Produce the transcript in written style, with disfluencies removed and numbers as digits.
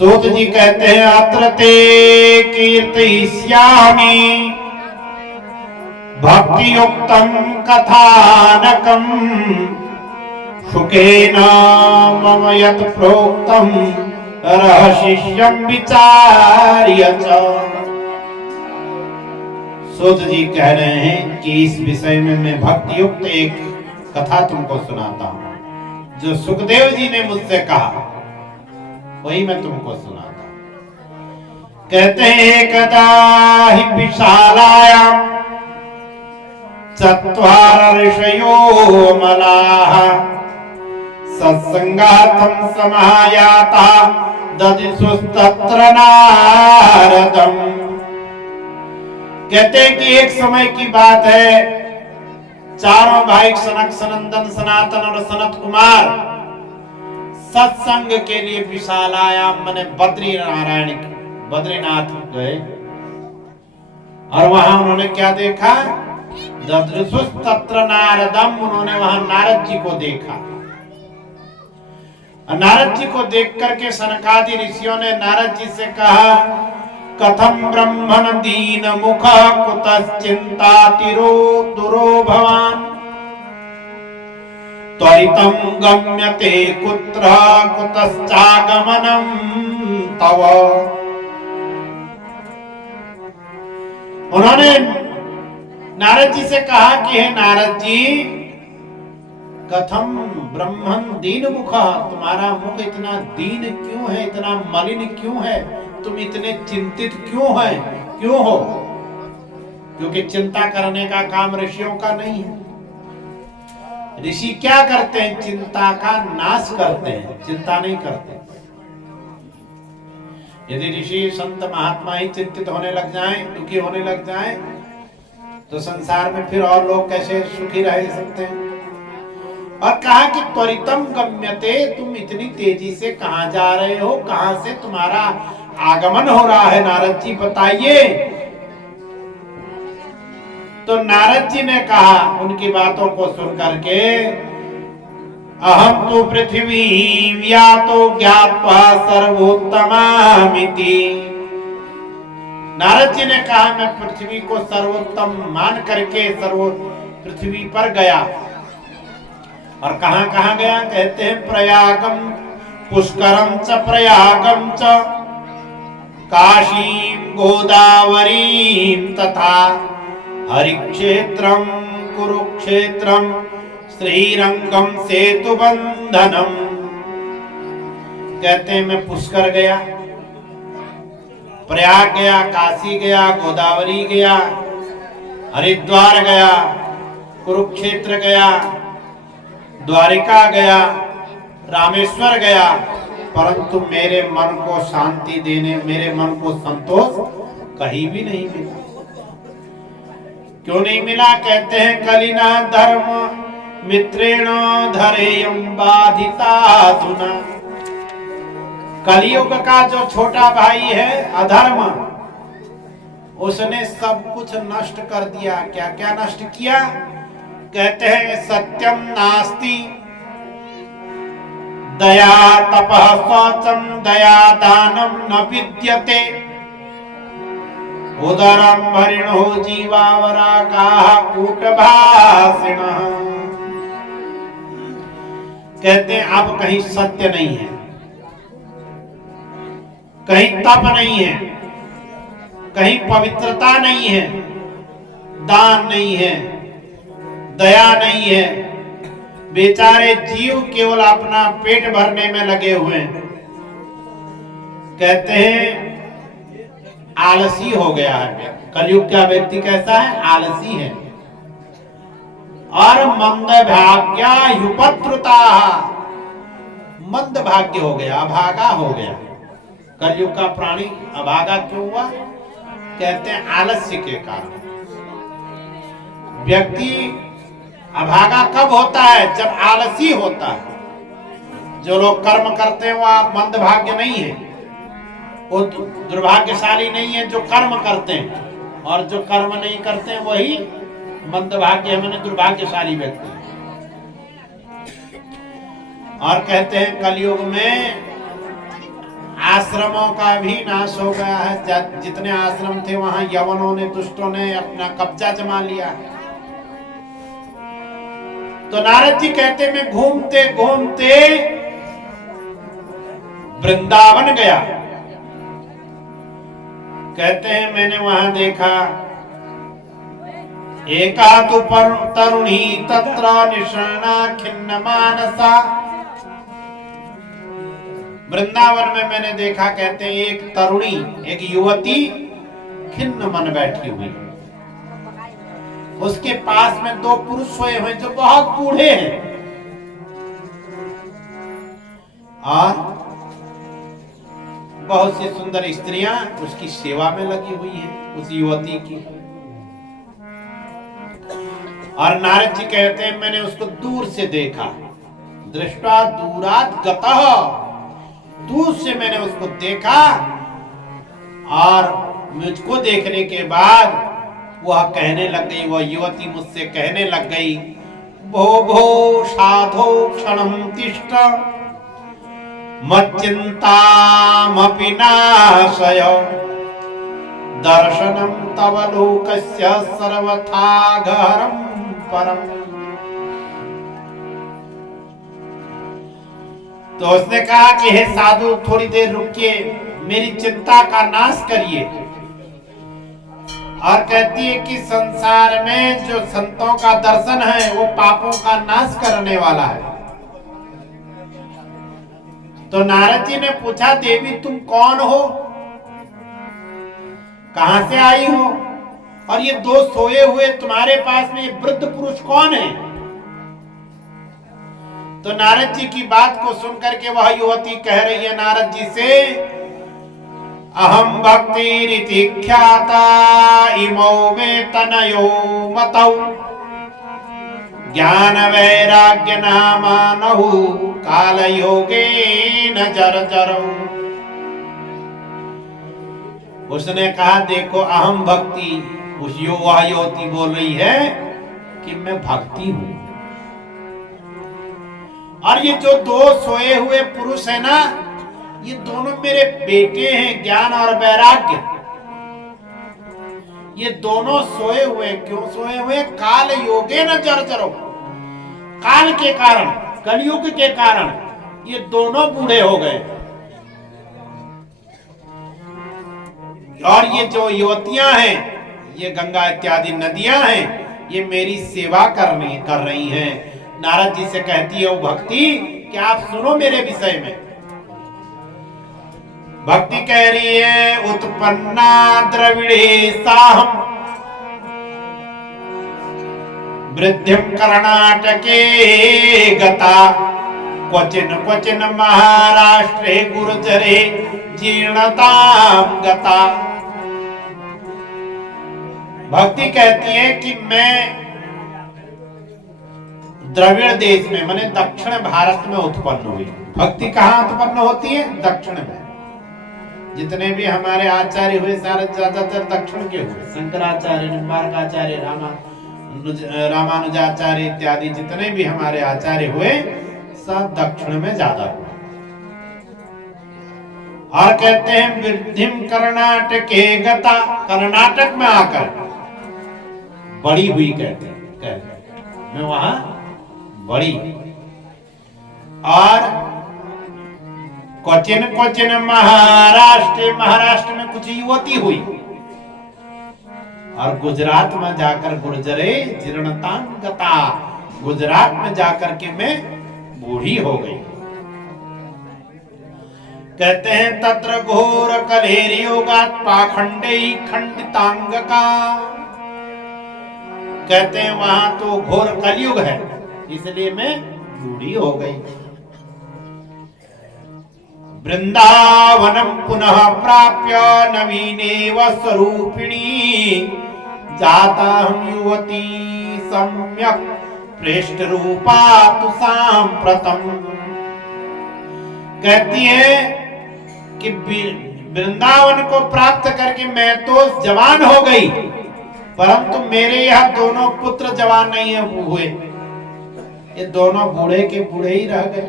सूत जी कहते हैं अत्र ते कीर्तयिष्यामि भक्ति युक्तम कथानकम शुकेन मम यत् प्रोक्तम रहस्यम विचार्य च। सूत जी कह रहे हैं कि इस विषय में मैं भक्ति युक्त एक कथा तुमको सुनाता हूं। जो सुखदेव जी ने मुझसे कहा वही मैं तुमको सुनाता हूं। कहते हैं एकदा हि विशालायां चत्वार ऋषयो मलाः सत्संगार्थं समायाता ददिशुस्तत्र नारदम्। कहते हैं कि एक समय की बात है, चारों भाई सनक सनंदन सनातन और सनत कुमार सत्संग के लिए विशालायाम माने बद्रीनाथ गए। और वहां उन्होंने क्या देखा? ददृशुस्तत्र नारदम, उन्होंने वहां नारद जी को देखा। नारद जी को देख करके सनकादि ऋषियों ने नारद जी से कहा, कथम ब्रह्मण दीन मुख कुतश्चिंतातिरो दुरो भवान त्वरितं गम्यते कुत्र कुतश्चागमनं तव। उन्होंने नारद जी से कहा कि हे नारद जी, कथम ब्रह्मन दीन मुख, तुम्हारा मुख इतना दीन क्यों है, इतना मलिन क्यों है, तुम इतने चिंतित क्यों है, क्यों हो? क्योंकि चिंता करने का काम ऋषियों का नहीं है। ऋषि क्या करते हैं? चिंता का नाश करते हैं, चिंता नहीं करते। यदि ऋषि संत महात्मा ही चिंतित होने लग जाएं, दुखी होने लग जाएं, तो संसार में फिर और लोग कैसे सुखी रह सकते हैं? और कहा कि त्वरितम गम्यते, तुम इतनी तेजी से कहां जा रहे हो, कहां से तुम्हारा आगमन हो रहा है, नारद जी बताइए। तो नारद जी ने कहा उनकी बातों को सुन करके, अहम तो पृथ्वी व्यातो ज्ञात्वा सर्वोत्तमामिति। नारद जी ने कहा मैं पृथ्वी को सर्वोत्तम मान करके पृथ्वी पर गया। और कहां कहां गया? कहते हैं प्रयागम पुष्करम च प्रयागम च काशीम गोदावरीम तथा हरिक्षेत्रम कुरुक्षेत्रम श्रीरंगम सेतुबंधनम। कहते हैं मैं पुष्कर गया, प्रयाग गया, काशी गया, गोदावरी गया, हरिद्वार गया, कुरुक्षेत्र गया, द्वारिका गया, रामेश्वर गया, परंतु मेरे मन को शांति देने, मेरे मन को संतोष कहीं भी नहीं मिला। क्यों नहीं मिला? कहते हैं कलिना धर्म मित्रेण धरेयं बाधिता सुना। कलियुग का जो छोटा भाई है अधर्म, उसने सब कुछ नष्ट कर दिया। क्या क्या नष्ट किया? कहते हैं सत्यम नास्ति दया तपः शौचम दया दानम न विद्यते उदरम हरिणो जीवावराकाः कूटभाषिणः। कहते हैं अब कहीं सत्य नहीं है, कहीं तप नहीं है, कहीं पवित्रता नहीं है, दान नहीं है, दया नहीं है। बेचारे जीव केवल अपना पेट भरने में लगे हुए हैं। कहते हैं आलसी हो गया है कलयुग का व्यक्ति। कैसा है? आलसी है। और मंद भाग्या युपत्रुता, मंद भाग्य हो गया, अभागा हो गया। कलयुग का प्राणी अभागा क्यों हुआ? कहते हैं आलस्य के कारण। व्यक्ति अभागा कब होता है? जब आलसी होता है। जो लोग कर्म करते हैं वह मंद भाग्य नहीं है, वो दुर्भाग्यशाली नहीं है जो कर्म करते हैं, और जो कर्म नहीं करते हैं वही मंदभाग्य है, मैंने दुर्भाग्यशाली व्यक्ति। और कहते हैं कलयुग में आश्रमों का भी नाश हो गया है। जितने आश्रम थे वहां यवनों ने, दुष्टों ने अपना कब्जा जमा लिया। तो नारद जी कहते मैं घूमते घूमते वृंदावन गया। कहते हैं मैंने वहां देखा एका तु तरुणी तत्र निषण्णा खिन्न मानसा। वृंदावन में मैंने देखा, कहते हैं एक तरुणी, एक युवती खिन्न मन बैठी हुई। उसके पास में दो पुरुष सोए हुए जो बहुत बूढ़े हैं और बहुत सी सुंदर स्त्रियां उसकी सेवा में लगी हुई हैं, उस युवती की। और नारद जी कहते हैं मैंने उसको दूर से देखा, दृष्टा दूरात गतः, दूर से मैंने उसको देखा। और मुझको देखने के बाद वह कहने लग गई, वह युवती मुझसे कहने लग गई, भो भो साधो क्षणं तिष्ठ मच्चिन्तामपि नाशय दर्शनं तव लोकस्य सर्वथा गहरं परम। तो उसने कहा कि हे साधु थोड़ी देर रुकिए, मेरी चिंता का नाश करिए। और कहती है कि संसार में जो संतों का दर्शन है वो पापों का नाश करने वाला है। तो नारद जी ने पूछा, देवी तुम कौन हो, कहां से आई हो, और ये दो सोए हुए तुम्हारे पास में ये वृद्ध पुरुष कौन है? तो नारद जी की बात को सुनकर के वह युवती कह रही है नारद जी से, अहम भक्तिरिति ख्याता इमौ मे तनयो मतौ ज्ञान वैराग्य नामानहु काल योगेन जर्जरौ। उसने कहा देखो अहम भक्ति, वह युवती बोल रही है कि मैं भक्ति हूं। और ये जो दो सोए हुए पुरुष है ना, ये दोनों मेरे बेटे हैं, ज्ञान और वैराग्य। ये दोनों सोए हुए, क्यों सोए हुए? काल योगे न जर्जरो, काल के कारण, कलयुग के कारण ये दोनों बूढ़े हो गए। और ये जो युवतियां हैं, ये गंगा इत्यादि नदियां हैं, ये मेरी सेवा कर रही हैं। नारद जी से कहती है वो भक्ति कि आप सुनो मेरे विषय में। भक्ति कह रही है, उत्पन्ना द्रविड़े साहम वृद्धिम कर्णाटके गता क्वचिन क्वचिन महाराष्ट्रे गुर्जरे जीर्णताम गता। भक्ति कहती है कि मैं द्रविड़ देश में, माने दक्षिण भारत में उत्पन्न हुई। भक्ति कहाँ उत्पन्न होती है? दक्षिण में। जितने भी हमारे आचार्य हुए सारे ज्यादातर दक्षिण के हुए, शंकराचार्य, निम्बार्काचार्य, रामानुजाचार्य इत्यादि जितने भी हमारे आचार्य हुए सब दक्षिण में ज्यादा हुए। और कहते हैं वृद्धिम कर्णाटके गता, कर्नाटक में आकर बड़ी हुई कहते हैं मैं वहां बड़ी। और क्वचिन क्वचिन महाराष्ट्र, महाराष्ट्र में कुछ युवती हुई। और गुजरात में जाकर गुर्जरे जीर्णतां गता, गुजरात में जाकर के मैं बूढ़ी हो गई। कहते हैं तत्र घोर कलेर योगात् पाखंडे खंडितांग का। कहते हैं वहां तो घोर कलयुग है, इसलिए मैं बूढ़ी हो गई। वृंदावनम पुनः प्राप्य नवीनेव स्वरूपिणी जाता हम युवती सम्यक प्रेष्ठ रूपा तु सांप्रतम। कहती है कि वृंदावन को प्राप्त करके मैं तो जवान हो गई, परंतु मेरे यह दोनों पुत्र जवान नहीं हुए, ये दोनों बूढ़े के बूढ़े ही रह गए।